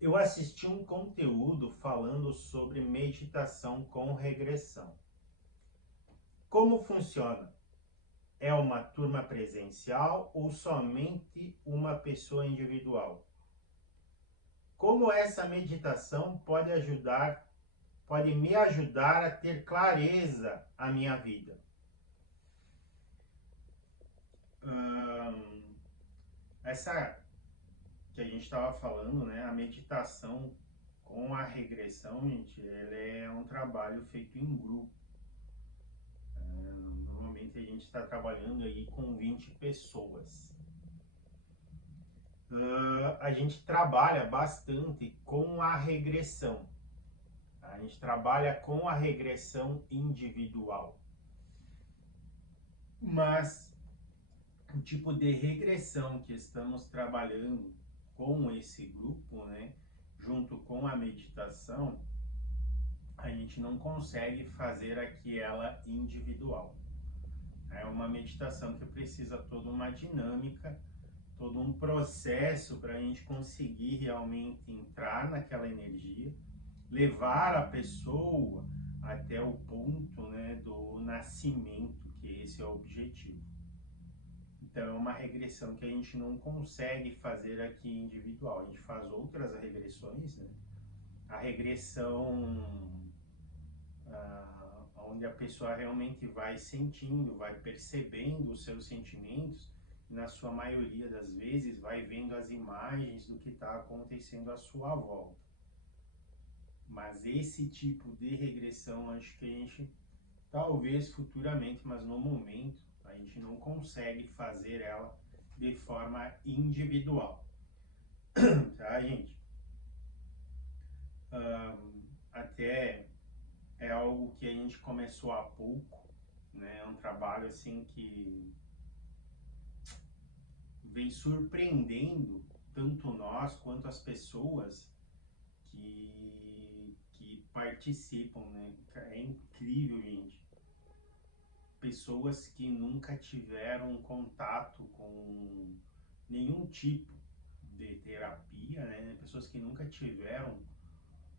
Eu assisti um conteúdo falando sobre meditação com regressão. Como funciona? É uma turma presencial ou somente uma pessoa individual? Como essa meditação pode me ajudar a ter clareza a minha vida? Essa que a gente estava falando, né, a meditação com a regressão, gente, ela é um trabalho feito em grupo. Normalmente a gente está trabalhando aí com 20 pessoas. A gente trabalha bastante com a regressão. A gente trabalha com a regressão individual. Mas o tipo de regressão que estamos trabalhando com esse grupo, né, junto com a meditação, a gente não consegue fazer aquela individual. É uma meditação que precisa toda uma dinâmica, todo um processo para a gente conseguir realmente entrar naquela energia, levar a pessoa até o ponto, né, do nascimento, que esse é o objetivo. Então é uma regressão que a gente não consegue fazer aqui individual. A gente faz outras regressões, né? A regressão onde a pessoa realmente vai sentindo, vai percebendo os seus sentimentos, e na sua maioria das vezes vai vendo as imagens do que está acontecendo à sua volta. Mas esse tipo de regressão, acho que a gente, talvez futuramente, mas no momento, a gente não consegue fazer ela de forma individual. Tá, gente? Até é algo que a gente começou há pouco, né? É um trabalho assim que vem surpreendendo tanto nós quanto as pessoas que participam, né? É incrível, gente. Pessoas que nunca tiveram contato com nenhum tipo de terapia, né? Pessoas que nunca tiveram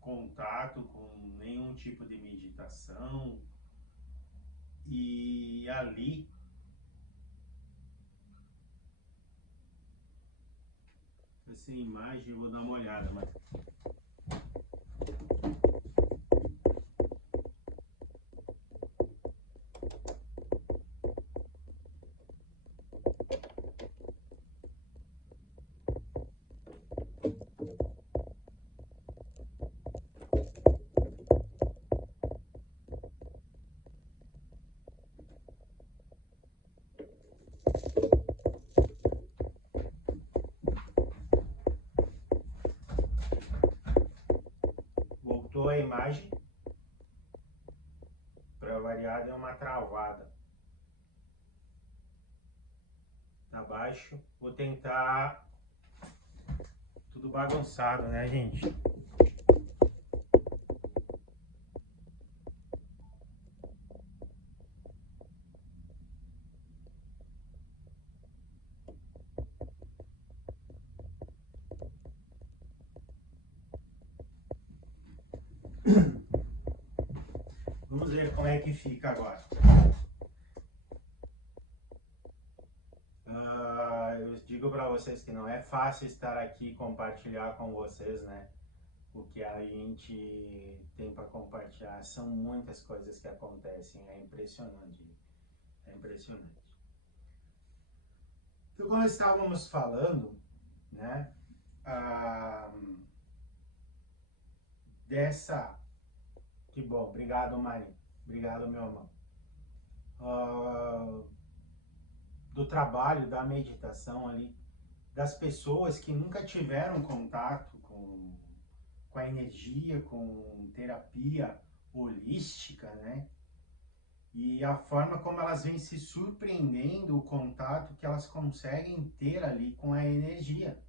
contato com nenhum tipo de meditação, e ali essa imagem eu vou dar uma olhada, mas voltou a imagem. Para variar, deu uma travada. Tá baixo. Vou tentar. Tudo bagunçado, né, gente? Vamos ver como é que fica agora. Eu digo para vocês que não é fácil estar aqui e compartilhar com vocês, né? O que a gente tem para compartilhar. São muitas coisas que acontecem. É impressionante. É impressionante. Então, quando estávamos falando, né? Ah, dessa. Que bom. Obrigado, Mari. Obrigado, meu irmão. Ah, do trabalho, da meditação ali, das pessoas que nunca tiveram contato com a energia, com terapia holística, né? E a forma como elas vêm se surpreendendo, o contato que elas conseguem ter ali com a energia.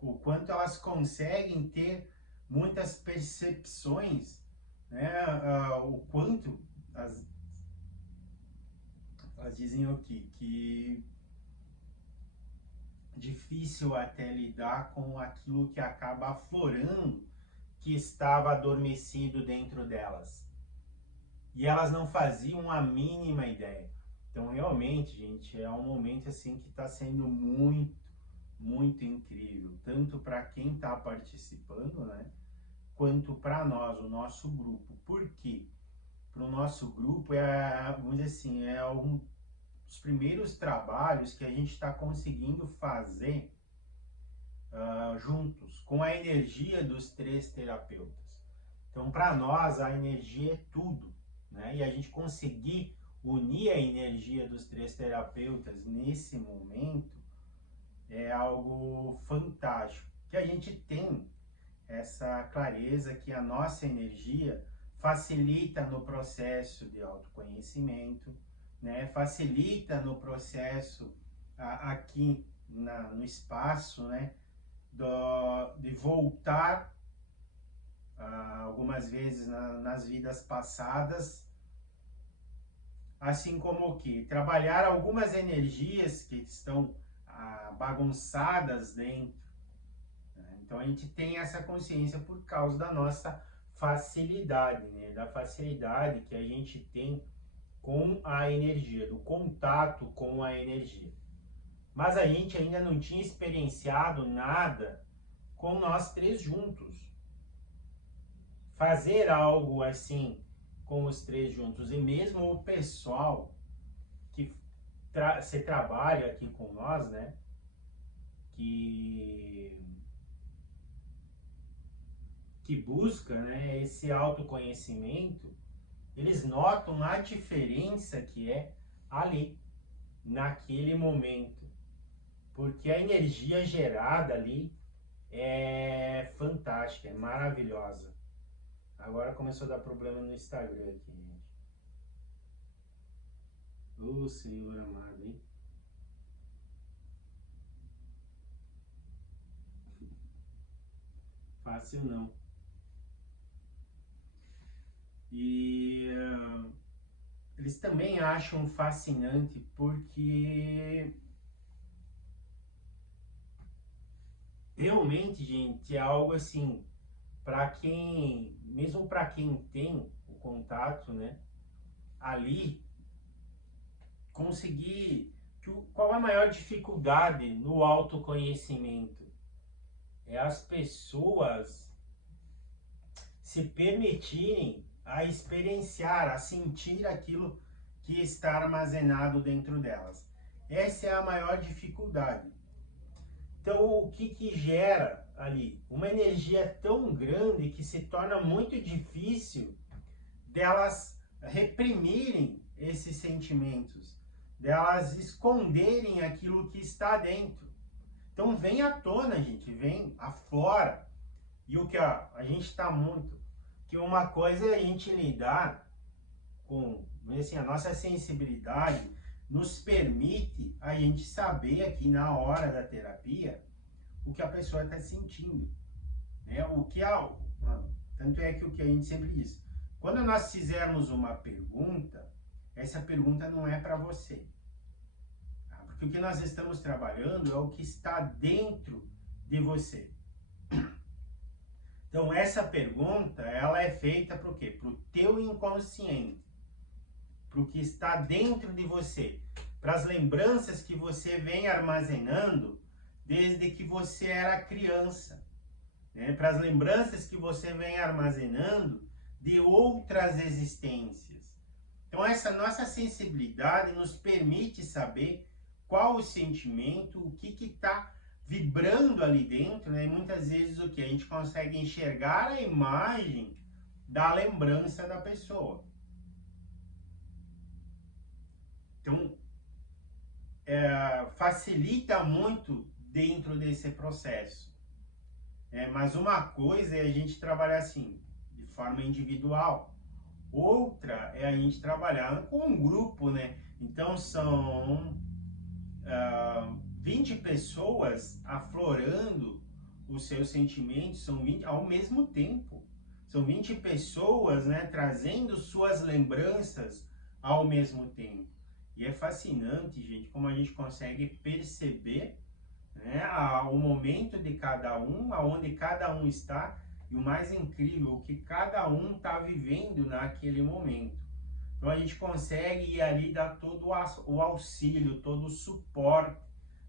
O quanto elas conseguem ter muitas percepções, né? O quanto elas dizem o quê? Que difícil até lidar com aquilo que acaba aflorando, que estava adormecido dentro delas. E elas não faziam a mínima ideia. Então, realmente, gente, é um momento assim que está sendo muito, muito incrível, tanto para quem está participando, né, quanto para nós, o nosso grupo. Por quê? Para o nosso grupo vamos dizer assim, é um dos primeiros trabalhos que a gente está conseguindo fazer juntos, com a energia dos 3 terapeutas. Então, para nós, a energia é tudo, né? E a gente conseguir unir a energia dos 3 terapeutas nesse momento é algo fantástico. Que a gente tem essa clareza que a nossa energia facilita no processo de autoconhecimento, né? Facilita no processo aqui no espaço, né? De voltar algumas vezes nas vidas passadas, assim como que trabalhar algumas energias que estão bagunçadas dentro. Então a gente tem essa consciência por causa da nossa facilidade, né? Da facilidade que a gente tem com a energia, do contato com a energia. Mas a gente ainda não tinha experienciado nada com nós 3 juntos. Fazer algo assim com os 3 juntos, e mesmo o pessoal que se trabalha aqui com nós, né, que busca, né, esse autoconhecimento, eles notam a diferença que é ali, naquele momento, porque a energia gerada ali é fantástica, é maravilhosa. Agora começou a dar problema no Instagram aqui, gente. Ô Senhor amado, hein? Fácil não. E eles também acham fascinante porque realmente, gente, é algo assim, para quem, mesmo para quem tem o contato, né, ali, conseguir, qual a maior dificuldade no autoconhecimento? É as pessoas se permitirem a experienciar, a sentir aquilo que está armazenado dentro delas. Essa é a maior dificuldade. Então, o que gera ali? Uma energia tão grande que se torna muito difícil delas reprimirem esses sentimentos, delas esconderem aquilo que está dentro. Então, vem à tona, gente, vem, aflora. E o que a gente está muito, que uma coisa é a gente lidar com, assim, a nossa sensibilidade nos permite a gente saber aqui na hora da terapia o que a pessoa está sentindo, né? Tanto é que o que a gente sempre diz, quando nós fizermos uma pergunta, essa pergunta não é para você, tá? Porque o que nós estamos trabalhando é o que está dentro de você. Então essa pergunta, ela é feita para o quê? Para o teu inconsciente, para o que está dentro de você, para as lembranças que você vem armazenando desde que você era criança, né? Para as lembranças que você vem armazenando de outras existências. Então essa nossa sensibilidade nos permite saber qual o sentimento, o que está vibrando ali dentro, né? E muitas vezes o que? A gente consegue enxergar a imagem da lembrança da pessoa. Então, facilita muito dentro desse processo. Mas uma coisa é a gente trabalhar assim, de forma individual. Outra é a gente trabalhar com um grupo, né? Então, são 20 pessoas aflorando os seus sentimentos, são 20 ao mesmo tempo. São 20 pessoas, né, trazendo suas lembranças ao mesmo tempo. E é fascinante, gente, como a gente consegue perceber, né? O momento de cada um, aonde cada um está, e o mais incrível, o que cada um está vivendo naquele momento. Então a gente consegue ir ali dar todo o auxílio, todo o suporte,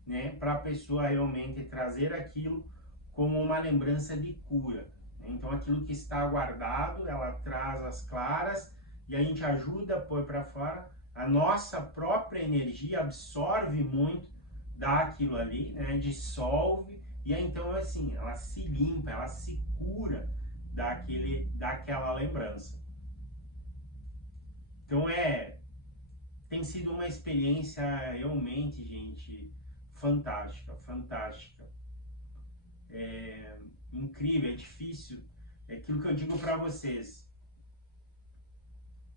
né, para a pessoa realmente trazer aquilo como uma lembrança de cura. Então aquilo que está guardado, ela traz as claras e a gente ajuda a pôr para fora. A nossa própria energia absorve muito daquilo ali, né, dissolve e aí, então assim, ela se limpa, ela se cura daquela lembrança. Então tem sido uma experiência realmente, gente, fantástica, fantástica. É incrível, é difícil. É aquilo que eu digo para vocês.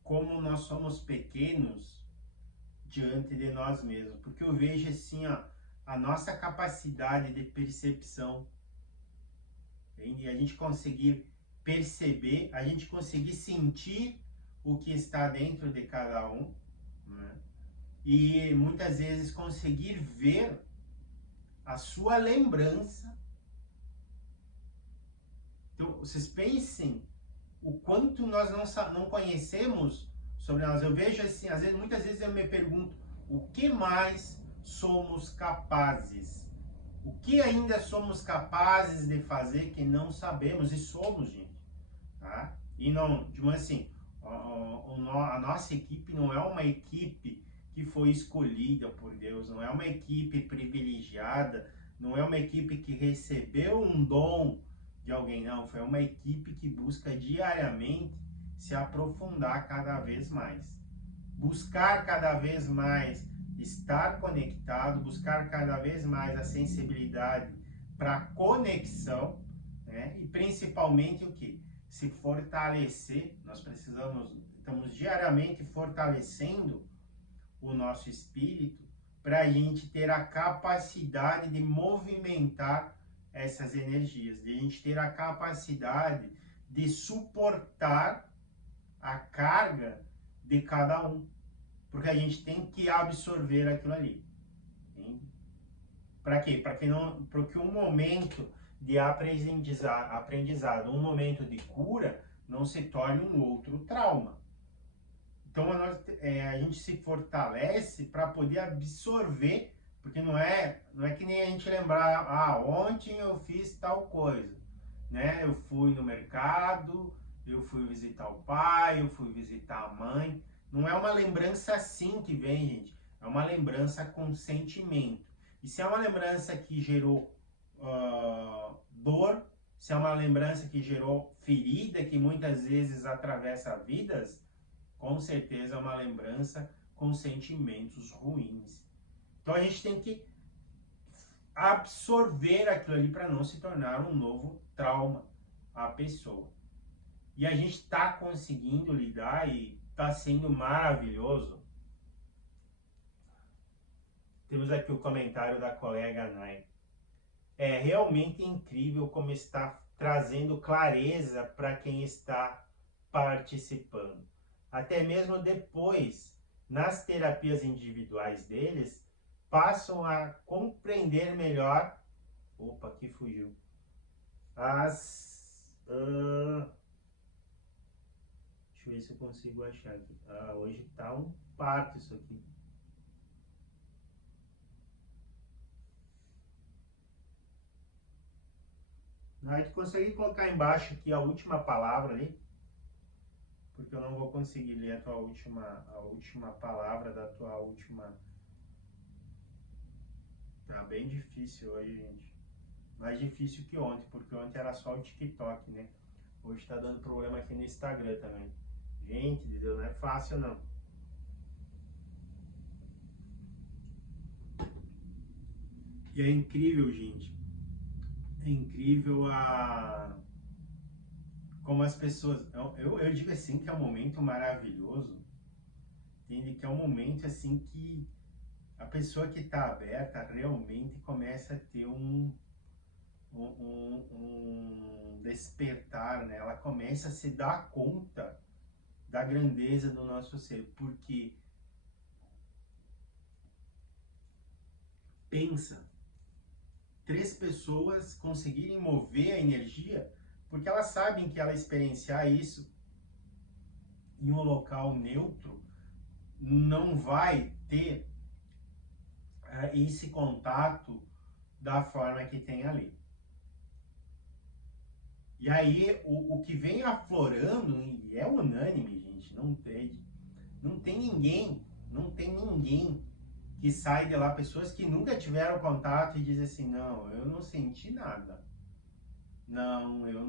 Como nós somos pequenos diante de nós mesmos. Porque eu vejo assim, ó, a nossa capacidade de percepção. Entende? A gente conseguir perceber, a gente conseguir sentir o que está dentro de cada um, né? E muitas vezes conseguir ver a sua lembrança. Então, vocês pensem o quanto nós não conhecemos sobre nós. Eu vejo assim, às vezes, muitas vezes eu me pergunto, o que mais somos capazes? O que ainda somos capazes de fazer que não sabemos? E somos, gente. Tá? E não, tipo assim, a nossa equipe não é uma equipe que foi escolhida por Deus, não é uma equipe privilegiada, não é uma equipe que recebeu um dom de alguém, não. Foi uma equipe que busca diariamente se aprofundar cada vez mais. Buscar cada vez mais estar conectado, buscar cada vez mais a sensibilidade para conexão, né? E principalmente o que? Se fortalecer, estamos diariamente fortalecendo o nosso espírito para a gente ter a capacidade de movimentar essas energias, de a gente ter a capacidade de suportar a carga de cada um, porque a gente tem que absorver aquilo ali. Para quê? Para que um momento de aprendizado, um momento de cura, não se torne um outro trauma. Então a gente se fortalece para poder absorver, porque não é que nem a gente lembrar, ontem eu fiz tal coisa, né? Eu fui no mercado, eu fui visitar o pai, eu fui visitar a mãe. Não é uma lembrança assim que vem, gente. É uma lembrança com sentimento. E se é uma lembrança que gerou dor, se é uma lembrança que gerou ferida, que muitas vezes atravessa vidas, com certeza é uma lembrança com sentimentos ruins. Então a gente tem que absorver aquilo ali para não se tornar um novo trauma à pessoa. E a gente está conseguindo lidar e está sendo maravilhoso. Temos aqui o comentário da colega Nai. É realmente incrível como está trazendo clareza para quem está participando. Até mesmo depois, nas terapias individuais deles, passam a compreender melhor. Opa, aqui fugiu. Deixa eu ver se eu consigo achar aqui. Hoje tá um parto isso aqui. A gente consegue colocar embaixo aqui a última palavra ali? Porque eu não vou conseguir ler a última palavra da tua última. Tá bem difícil hoje, gente. Mais difícil que ontem, porque ontem era só o TikTok, né? Hoje tá dando problema aqui no Instagram também. Gente de Deus, não é fácil não. E é incrível, gente. É incrível como as pessoas. Eu digo assim que é um momento maravilhoso. Entende? Que é um momento assim que a pessoa que está aberta realmente começa a ter um despertar, né? Ela começa a se dar conta da grandeza do nosso ser, porque pensa, 3 pessoas conseguirem mover a energia, porque elas sabem que ela experienciar isso em um local neutro não vai ter esse contato da forma que tem ali. E aí, o que vem aflorando, e é unânime, gente, não tem ninguém que sai de lá, pessoas que nunca tiveram contato e dizem assim, não, eu não senti nada. Não, eu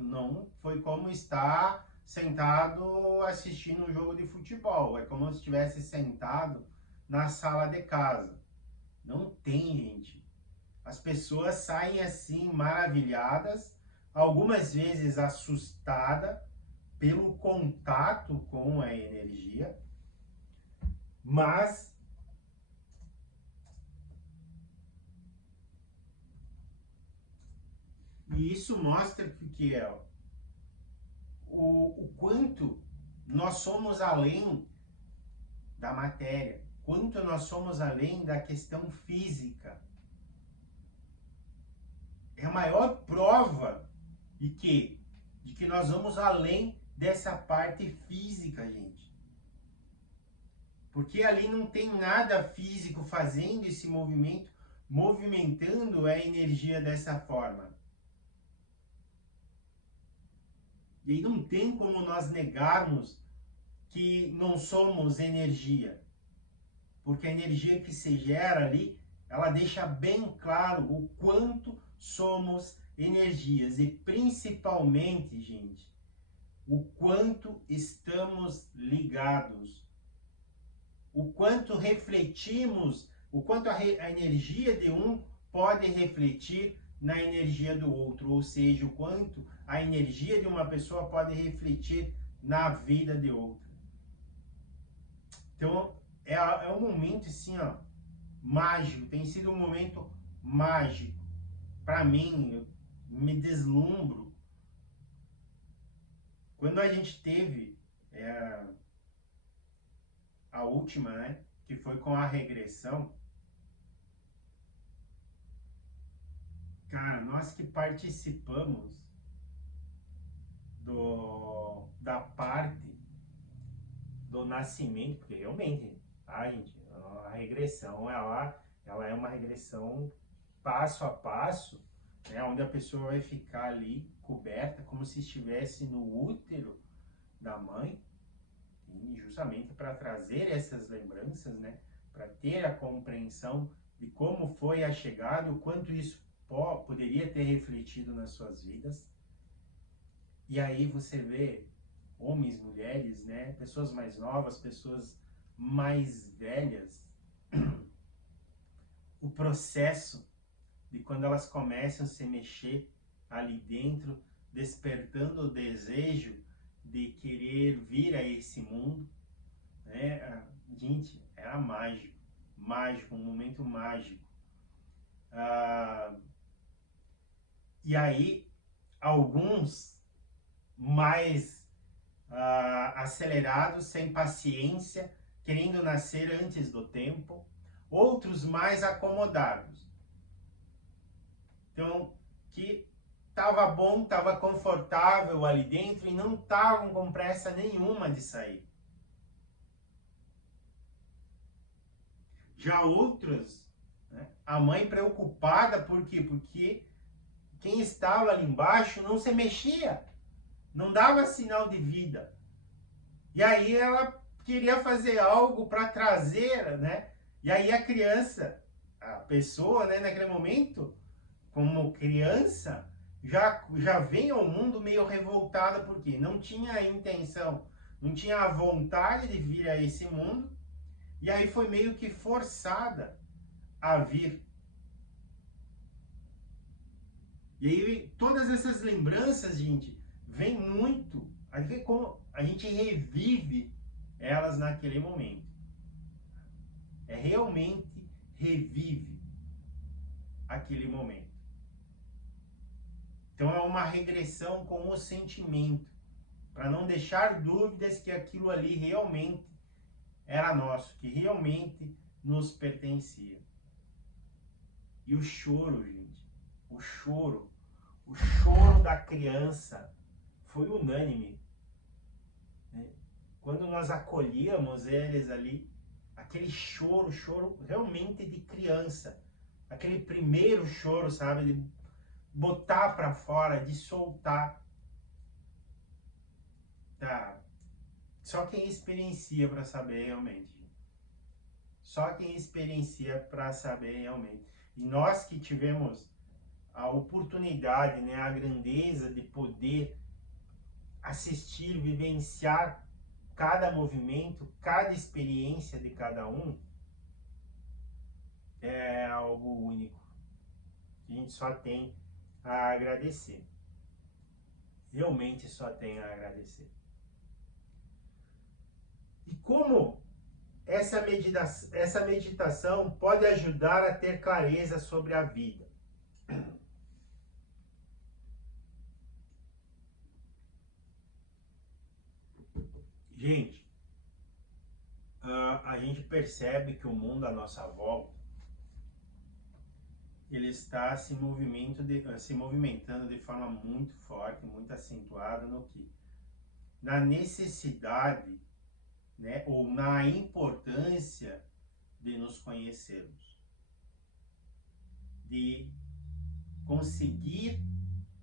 não foi como estar sentado assistindo um jogo de futebol. É como se estivesse sentado na sala de casa. Não tem, gente. As pessoas saem assim maravilhadas, algumas vezes assustadas pelo contato com a energia, mas e isso mostra que é o quanto nós somos além da matéria, quanto nós somos além da questão física. É a maior prova de que nós vamos além dessa parte física, gente. Porque ali não tem nada físico fazendo esse movimento, movimentando a energia dessa forma. E aí não tem como nós negarmos que não somos energia. Porque a energia que se gera ali, ela deixa bem claro o quanto somos energias. E principalmente, gente, o quanto estamos ligados. O quanto refletimos, o quanto a energia de um pode refletir na energia do outro. Ou seja, o quanto a energia de uma pessoa pode refletir na vida de outra. Então, é um momento assim, ó, mágico. Tem sido um momento mágico. Para mim, eu me deslumbro. Quando a gente teve a última, né, que foi com a regressão, cara, nós que participamos da parte do nascimento, porque realmente, tá, gente, a regressão, ela é uma regressão passo a passo, né, onde a pessoa vai ficar ali coberta como se estivesse no útero da mãe, e justamente para trazer essas lembranças, né, para ter a compreensão de como foi a chegada, o quanto isso poderia ter refletido nas suas vidas. E aí você vê homens, mulheres, né, pessoas mais novas, pessoas mais velhas, o processo de quando elas começam a se mexer ali dentro, despertando o desejo de querer vir a esse mundo, né? Gente, era mágico, mágico, um momento mágico. E aí, alguns mais acelerados, sem paciência, querendo nascer antes do tempo, outros mais acomodados. Então, que estava bom, estava confortável ali dentro e não estavam com pressa nenhuma de sair. Já outros, né, a mãe preocupada, por quê? Porque quem estava ali embaixo não se mexia, não dava sinal de vida. E aí ela queria fazer algo para trazer, né? E aí a criança, a pessoa, né, naquele momento, como criança, já vem ao mundo meio revoltada, porque não tinha a intenção, não tinha a vontade de vir a esse mundo, e aí foi meio que forçada a vir. E aí todas essas lembranças, gente, vem muito, a gente vê como a gente revive elas naquele momento. É realmente revive aquele momento. Então é uma regressão com o sentimento, para não deixar dúvidas que aquilo ali realmente era nosso, que realmente nos pertencia. E o choro, gente, o choro da criança foi unânime, né? Quando nós acolhíamos eles ali, aquele choro realmente de criança, aquele primeiro choro, sabe, de botar para fora, de soltar, tá? Só quem experiencia para saber realmente. Só quem experiencia para saber realmente. E nós que tivemos a oportunidade, né, a grandeza de poder assistir, vivenciar cada movimento, cada experiência de cada um, é algo único. A gente só tem a agradecer. Realmente só tem a agradecer. E como essa meditação pode ajudar a ter clareza sobre a vida? Gente, a gente percebe que o mundo à nossa volta ele está se movimentando de forma muito forte, muito acentuada no que? Na necessidade, né, ou na importância de nos conhecermos, de conseguir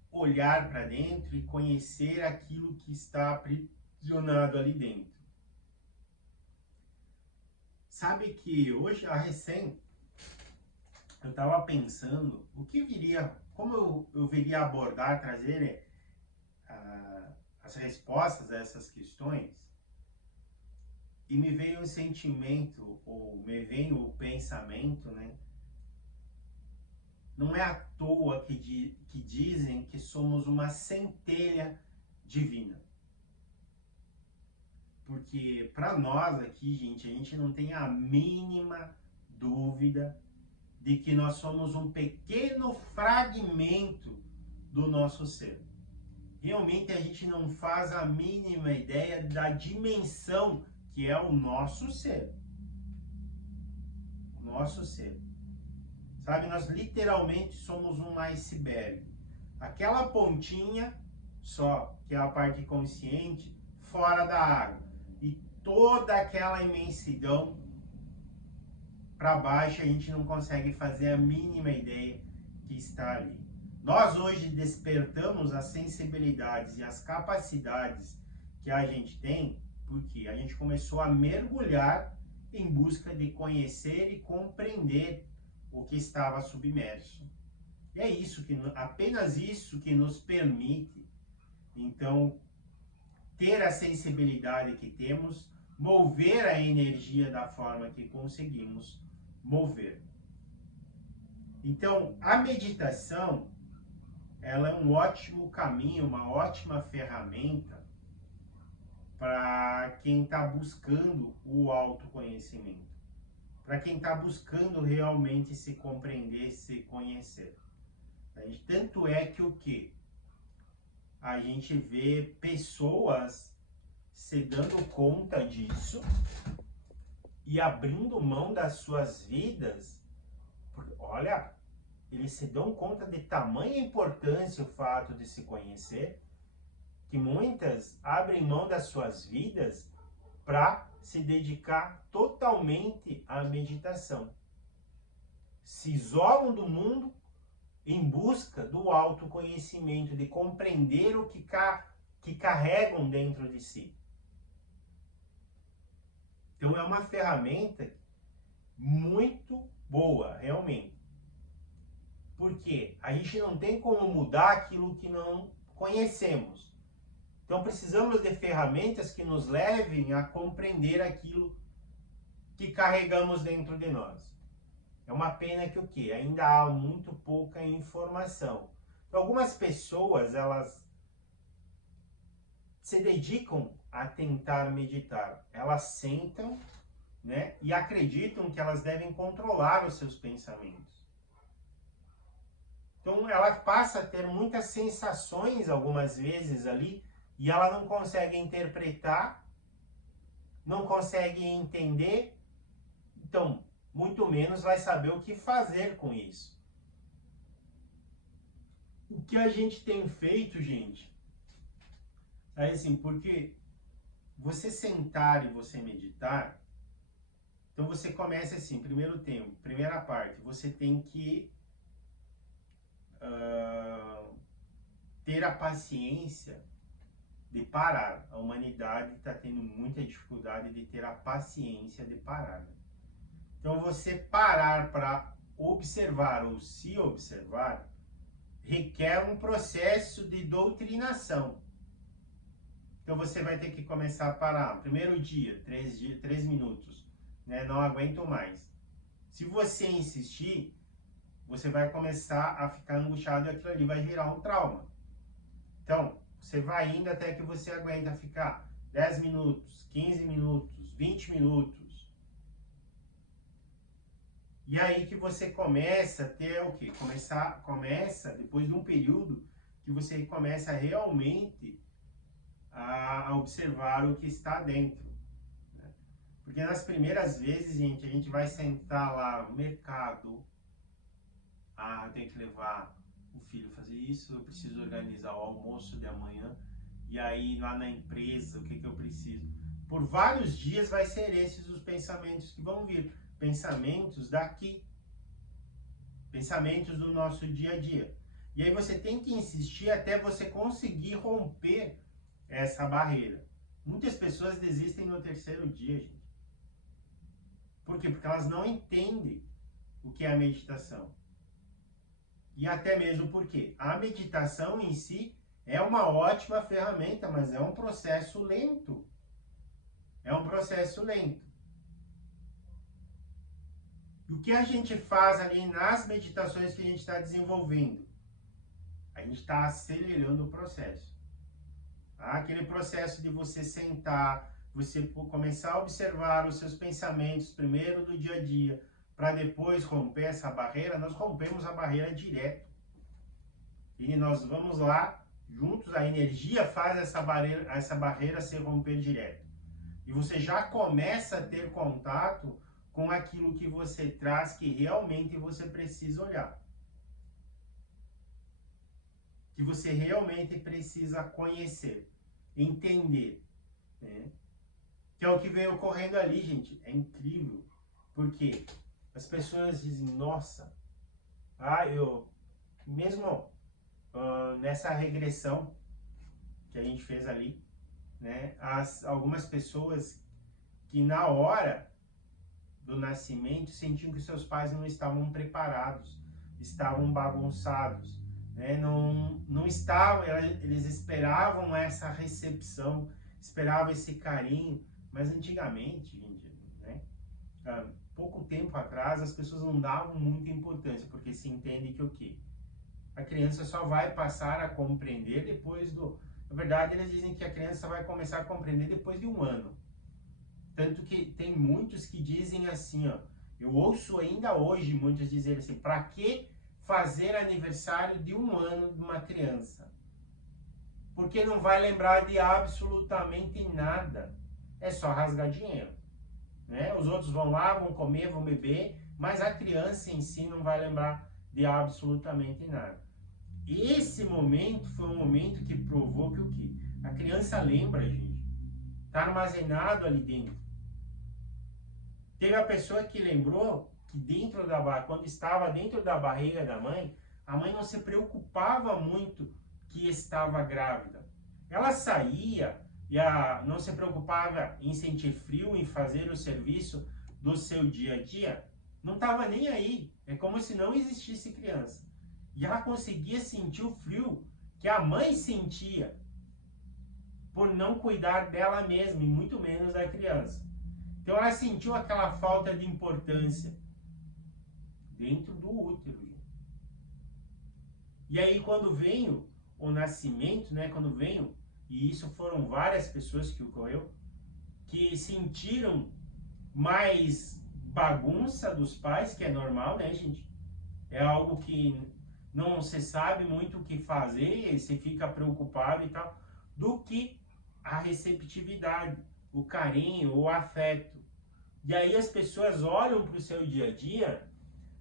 olhar para dentro e conhecer aquilo que está aprisionado ali dentro. Sabe que hoje, a recém, eu estava pensando o que viria, como eu viria abordar, trazer as respostas a essas questões, e me veio o sentimento, ou me veio o pensamento, né? Não é à toa que dizem que somos uma centelha divina. Porque para nós aqui, gente, a gente não tem a mínima dúvida de que nós somos um pequeno fragmento do nosso ser. Realmente a gente não faz a mínima ideia da dimensão que é o nosso ser. O nosso ser. Sabe, nós literalmente somos um iceberg. Aquela pontinha só, que é a parte consciente, fora da água. E toda aquela imensidão para baixo a gente não consegue fazer a mínima ideia que está ali. Nós hoje despertamos as sensibilidades e as capacidades que a gente tem porque a gente começou a mergulhar em busca de conhecer e compreender o que estava submerso. E é isso que apenas isso que nos permite, então, ter a sensibilidade que temos, mover a energia da forma que conseguimos mover. Então, a meditação, ela é um ótimo caminho, uma ótima ferramenta para quem está buscando o autoconhecimento, para quem está buscando realmente se compreender, se conhecer. Tanto é que o que? A gente vê pessoas se dando conta disso e abrindo mão das suas vidas. Olha, eles se dão conta de tamanha importância o fato de se conhecer, que muitas abrem mão das suas vidas para se dedicar totalmente à meditação. Se isolam do mundo em busca do autoconhecimento, de compreender o que carregam dentro de si. Então é uma ferramenta muito boa, realmente. Porque a gente não tem como mudar aquilo que não conhecemos. Então precisamos de ferramentas que nos levem a compreender aquilo que carregamos dentro de nós. É uma pena que o quê? Ainda há muito pouca informação. Então, algumas pessoas, elas se dedicam a tentar meditar. Elas sentam, né, e acreditam que elas devem controlar os seus pensamentos. Então, ela passa a ter muitas sensações, algumas vezes ali, e ela não consegue interpretar, não consegue entender, então, muito menos vai saber o que fazer com isso. que a gente tem feito, gente, é assim, porque você sentar e você meditar, então você começa assim, primeiro tempo, primeira parte, você tem que ter a paciência de parar. A humanidade está tendo muita dificuldade de ter a paciência de parar, né? Então você parar para observar ou se observar requer um processo de doutrinação. Então você vai ter que começar a parar. Primeiro dia, 3 minutos, né? Não aguento mais. Se você insistir, você vai começar a ficar angustiado e aquilo ali vai virar um trauma. Então, você vai indo até que você aguenta ficar 10 minutos, 15 minutos, 20 minutos. E aí que você começa a ter o quê? Começa, depois de um período, que você começa realmente a observar o que está dentro, né? Porque nas primeiras vezes, gente, a gente vai sentar lá no mercado, eu tenho que levar o filho fazer isso, eu preciso organizar o almoço de amanhã, e aí lá na empresa, o que eu preciso? Por vários dias vai ser esses os pensamentos que vão vir, pensamentos daqui, pensamentos do nosso dia a dia. E aí você tem que insistir até você conseguir romper essa barreira. Muitas pessoas desistem no terceiro dia, gente. Por quê? Porque elas não entendem o que é a meditação. E até mesmo porque a meditação em si é uma ótima ferramenta, mas é um processo lento. É um processo lento. E o que a gente faz ali nas meditações que a gente está desenvolvendo? A gente está acelerando o processo. Aquele processo de você sentar, você começar a observar os seus pensamentos, primeiro do dia a dia, para depois romper essa barreira, nós rompemos a barreira direto. E nós vamos lá, juntos, a energia faz essa barreira se romper direto. E você já começa a ter contato com aquilo que você traz, que realmente você precisa olhar. Que você realmente precisa conhecer, entender, né? Que é o que vem ocorrendo ali, gente. É incrível. Porque as pessoas dizem, nossa, mesmo nessa regressão que a gente fez ali, né? Algumas pessoas que na hora do nascimento sentiam que seus pais não estavam preparados, estavam bagunçados, né? Não estavam, eles esperavam essa recepção, esperavam esse carinho, mas antigamente, gente, né? Pouco tempo atrás, as pessoas não davam muita importância, porque se entende que o quê? A criança só vai passar a compreender depois do... Na verdade, eles dizem que a criança vai começar a compreender depois de 1 ano. Tanto que tem muitos que dizem assim, ó, eu ouço ainda hoje muitos dizerem assim, para que fazer aniversário de 1 ano de uma criança? Porque não vai lembrar de absolutamente nada. É só rasgar dinheiro, né? Os outros vão lá, vão comer, vão beber, mas a criança em si não vai lembrar de absolutamente nada. Esse momento foi um momento que provou que o quê? A criança lembra, gente. Está armazenado ali dentro. Teve a pessoa que lembrou que quando estava dentro da barriga da mãe, a mãe não se preocupava muito que estava grávida. Ela saía e não se preocupava em sentir frio, em fazer o serviço do seu dia a dia. Não estava nem aí. É como se não existisse criança. E ela conseguia sentir o frio que a mãe sentia por não cuidar dela mesma e muito menos da criança. Então ela sentiu aquela falta de importância dentro do útero. E aí quando veio o nascimento, né, e isso foram várias pessoas que ocorreu, que sentiram mais bagunça dos pais, que é normal, né, gente? É algo que não se sabe muito o que fazer, e se fica preocupado e tal, do que a receptividade, o carinho, o afeto. E aí as pessoas olham para o seu dia a dia,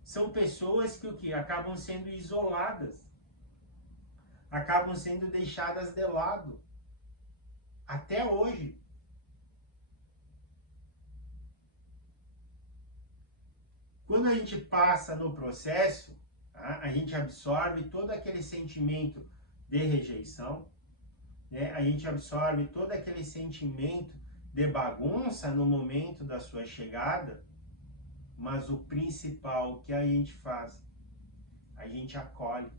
são pessoas que acabam sendo isoladas. acabam sendo deixadas de lado. Até hoje. Quando a gente passa no processo, tá? A gente absorve todo aquele sentimento de rejeição, né? A gente absorve todo aquele sentimento de bagunça no momento da sua chegada, mas o principal que a gente faz, a gente acolhe,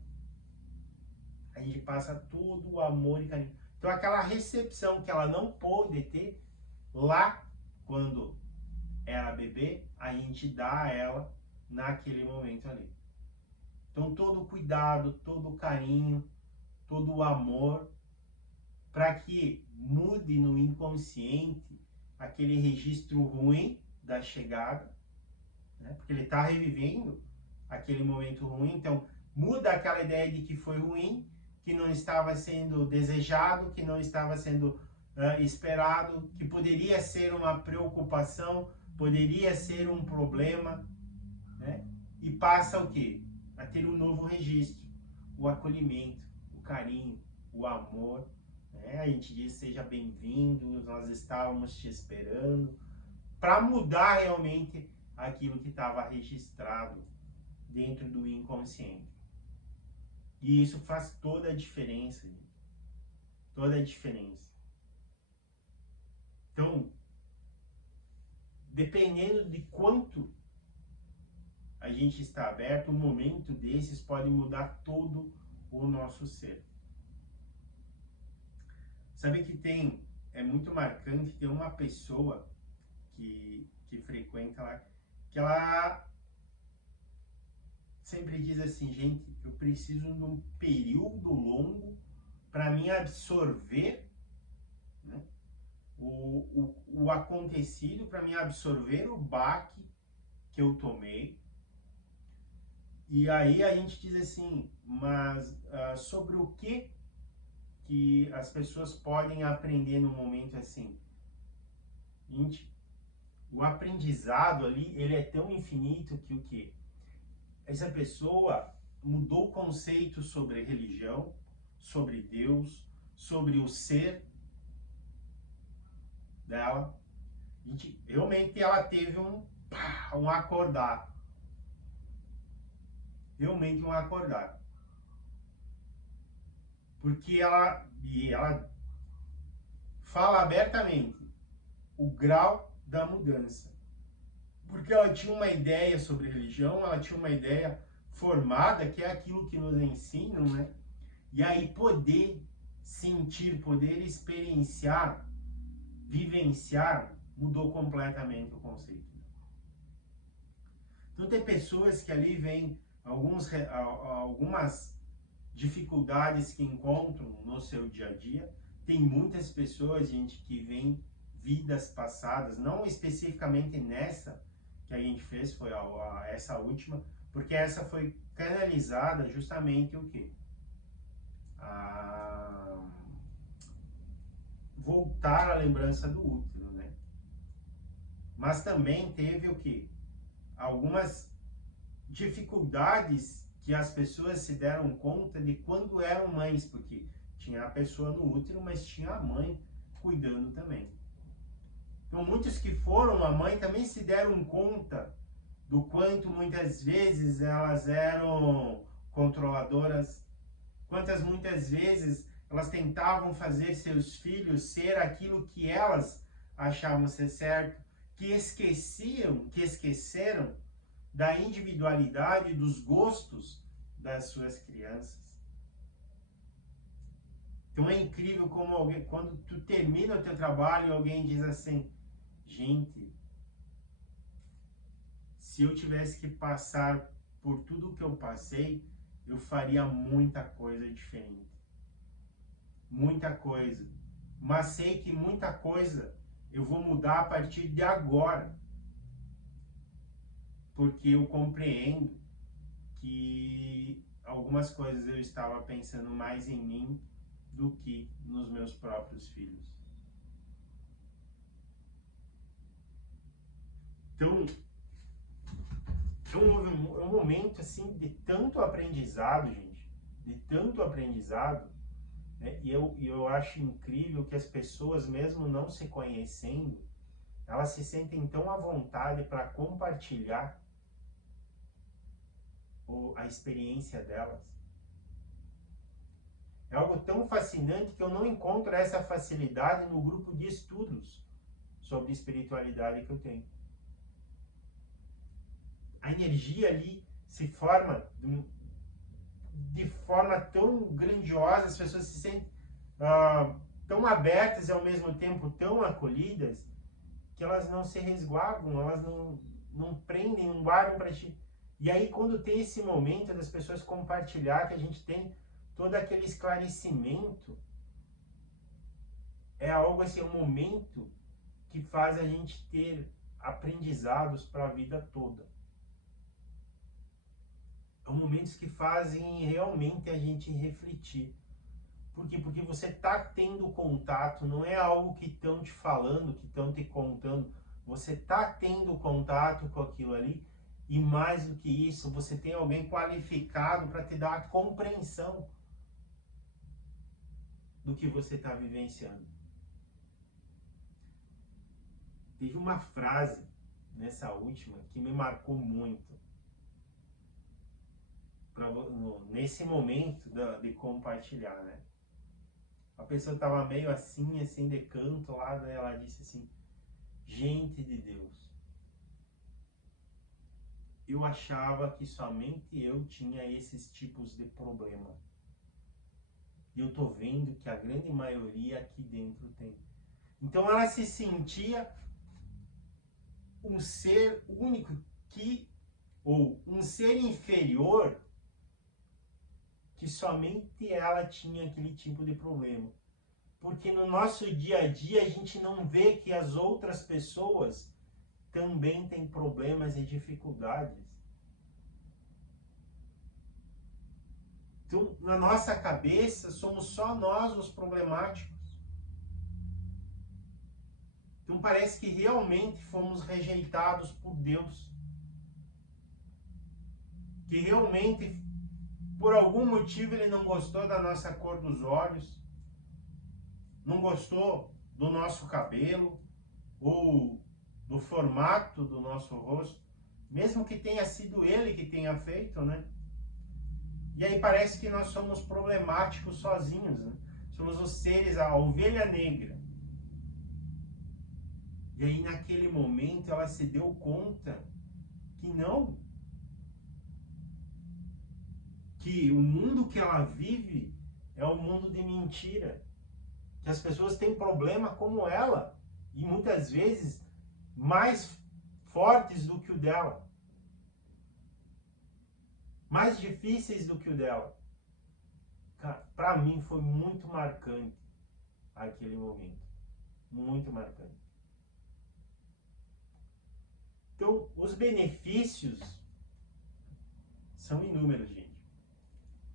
a gente passa todo o amor e carinho. Então aquela recepção que ela não pôde ter lá quando era bebê, a gente dá a ela naquele momento ali. Então todo o cuidado, todo o carinho, todo o amor, para que mude no inconsciente aquele registro ruim da chegada, né? Porque ele está revivendo aquele momento ruim, então muda aquela ideia de que foi ruim, que não estava sendo desejado, que não estava sendo esperado, que poderia ser uma preocupação, poderia ser um problema, né? E passa o quê? A ter um novo registro, o acolhimento, o carinho, o amor, né? A gente diz, seja bem-vindo, nós estávamos te esperando, para mudar realmente aquilo que estava registrado dentro do inconsciente. E isso faz toda a diferença, gente. Toda a diferença. Então, dependendo de quanto a gente está aberto, um momento desses pode mudar todo o nosso ser. Sabe que é muito marcante, tem uma pessoa que frequenta lá, que ela sempre diz assim, gente, eu preciso de um período longo para mim absorver, né, o acontecido, para mim absorver o baque que eu tomei. E aí a gente diz assim, mas sobre o que as pessoas podem aprender num momento assim? Gente, o aprendizado ali, ele é tão infinito que o quê? Essa pessoa mudou o conceito sobre religião, sobre Deus, sobre o ser dela. Gente, realmente ela teve um acordar. Realmente um acordar. Porque ela fala abertamente o grau da mudança. Porque ela tinha uma ideia sobre religião, ela tinha uma ideia formada, que é aquilo que nos ensinam, né? E aí poder sentir, poder experienciar, vivenciar, mudou completamente o conceito. Então tem pessoas que ali vêm algumas dificuldades que encontram no seu dia a dia. Tem muitas pessoas, gente, que vêm vidas passadas, não especificamente nessa que a gente fez, foi essa última, porque essa foi canalizada justamente o quê? Voltar à lembrança do útero, né? Mas também teve o quê? Algumas dificuldades que as pessoas se deram conta de quando eram mães, porque tinha a pessoa no útero, mas tinha a mãe cuidando também. Então, muitos que foram a mãe também se deram conta do quanto muitas vezes elas eram controladoras, muitas vezes elas tentavam fazer seus filhos ser aquilo que elas achavam ser certo, que esqueceram da individualidade, dos gostos das suas crianças. Então é incrível como alguém, quando tu termina o teu trabalho, alguém diz assim, gente, se eu tivesse que passar por tudo que eu passei, eu faria muita coisa diferente. Muita coisa. Mas sei que muita coisa eu vou mudar a partir de agora. Porque eu compreendo que algumas coisas eu estava pensando mais em mim do que nos meus próprios filhos. Então, é um momento assim de tanto aprendizado, gente, de tanto aprendizado, né? E eu acho incrível que as pessoas, mesmo não se conhecendo, elas se sentem tão à vontade para compartilhar a experiência delas. É algo tão fascinante que eu não encontro essa facilidade no grupo de estudos sobre espiritualidade que eu tenho. A energia ali se forma de forma tão grandiosa, as pessoas se sentem tão abertas e ao mesmo tempo tão acolhidas, que elas não se resguardam, elas não prendem, não guardam para ti. E aí quando tem esse momento das pessoas compartilhar, que a gente tem todo aquele esclarecimento, é algo assim, um momento que faz a gente ter aprendizados para a vida toda. São momentos que fazem realmente a gente refletir. Por quê? Porque você está tendo contato, não é algo que estão te falando, que estão te contando. Você está tendo contato com aquilo ali, e mais do que isso, você tem alguém qualificado para te dar a compreensão do que você está vivenciando. Teve uma frase nessa última que me marcou muito. Nesse momento de compartilhar, né? A pessoa estava meio assim de canto lá, daí ela disse assim: gente de Deus, eu achava que somente eu tinha esses tipos de problema. E eu tô vendo que a grande maioria aqui dentro tem. Então ela se sentia um ser único ou um ser inferior, que somente ela tinha aquele tipo de problema. Porque no nosso dia a dia a gente não vê que as outras pessoas também têm problemas e dificuldades. Então, na nossa cabeça, somos só nós os problemáticos. Então parece que realmente fomos rejeitados por Deus. Que realmente, por algum motivo, Ele não gostou da nossa cor dos olhos, não gostou do nosso cabelo, ou do formato do nosso rosto, mesmo que tenha sido Ele que tenha feito, né? E aí parece que nós somos problemáticos sozinhos, né? Somos os seres, a ovelha negra. E aí naquele momento ela se deu conta que não, que o mundo que ela vive é um mundo de mentira, que as pessoas têm problema como ela, e muitas vezes mais fortes do que o dela, mais difíceis do que o dela. Para mim foi muito marcante aquele momento, muito marcante. Então, os benefícios são inúmeros, gente.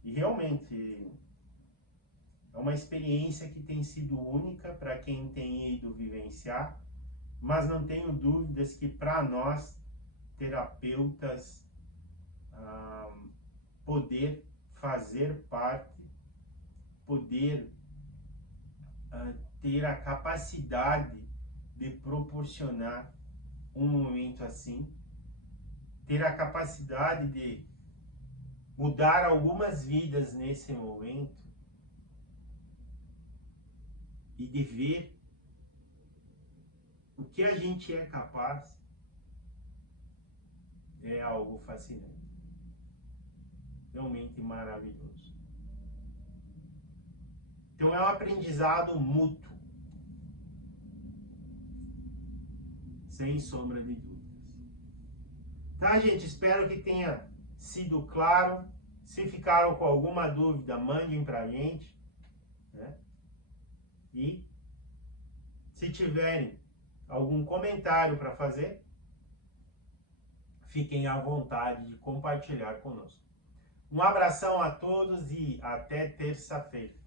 E realmente é uma experiência que tem sido única para quem tem ido vivenciar, mas não tenho dúvidas que para nós, terapeutas, poder fazer parte, poder ter a capacidade de proporcionar um momento assim, ter a capacidade de mudar algumas vidas nesse momento e de ver o que a gente é capaz, é algo fascinante, realmente maravilhoso. Então é um aprendizado mútuo, sem sombra de dúvidas. Tá, gente? Espero que tenha sido claro. Se ficaram com alguma dúvida, mandem pra gente, né? E se tiverem algum comentário para fazer, fiquem à vontade de compartilhar conosco. Um abração a todos e até terça-feira.